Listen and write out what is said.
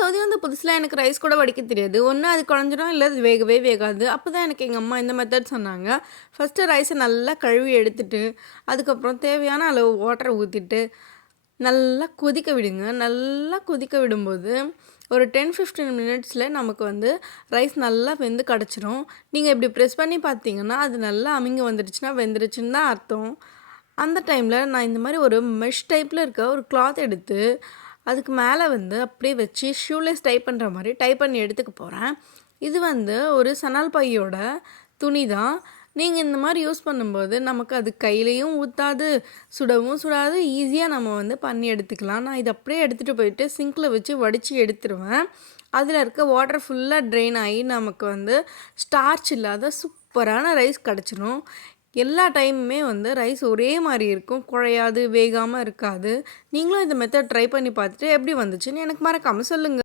Saudi வந்த புதுசுல எனக்கு ரைஸ் கூட வடிக்க தெரியாது. ஒண்ணு அது குழஞ்சிரும், இல்ல அது வேகவே வேகாது. அப்பதான் எனக்கு எங்க அம்மா இந்த மெத்தட் சொன்னாங்க. ஃபர்ஸ்ட்டு ரைஸ நல்லா கழுவி எடுத்துட்டு, அதுக்கப்புறம் தேவையான அளவு வாட்டர ஊத்திட்டு, நல்லா கொதிக்க விடுங்க. நல்லா கொதிக்க விடும்போது, ஒரு 10, 15 மினிட்ஸ்ல நமக்கு வந்து ரைஸ் நல்லா வெந்து கிடச்சிரும். நீங்க இப்படி ப்ரெஸ் பண்ணி பார்த்தீங்கன்னா, அது நல்லா அமிங்கி வந்துடுச்சுன்னா, வெந்துருச்சுன்னு தான் அர்த்தம். அந்த டைம்ல நான் இந்த மாரி ஒரு மெஷ் டைப்ல இருக்க ஒரு கிளாத் எடுத்து, அதுக்கு மேல வந்து அப்படியே வச்சு ஷூலேஸ் டைப் பண்ற மாரி டைப் பண்ணி எடுத்துக்க போறேன். இது வந்து ஒரு சணல் பையோட துணி தான். நீங்க இந்த மாரி யூஸ் பண்ணும்போது, நமக்கு அது கையிலயும் ஊத்தாது, சுடவும் சுடாது. ஈஸியா நம்ம வந்து பண்ணி எடுத்துக்கலாம். நான் இத அப்படியே எடுத்துட்டு போயிட்டு சிங்க்ல வச்சு வடிச்சு எடுத்துருவேன். அதில இருக்க வாட்டர் ஃபுல்லா ட்ரெயின் ஆயி நமக்கு வந்து ஸ்டார்ச் இல்லாத சூப்பரான ரைஸ் கிடச்சிரும். எல்லா டைமுமே வந்து ரைஸ் ஒரே மாரி இருக்கும். குழையாது, வேகாம இருக்காது. நீங்களும் இந்த மெத்தட் ட்ரை பண்ணி பார்த்துட்டு எப்படி வந்துச்சுன்னு எனக்கு மறக்காம சொல்லுங்க.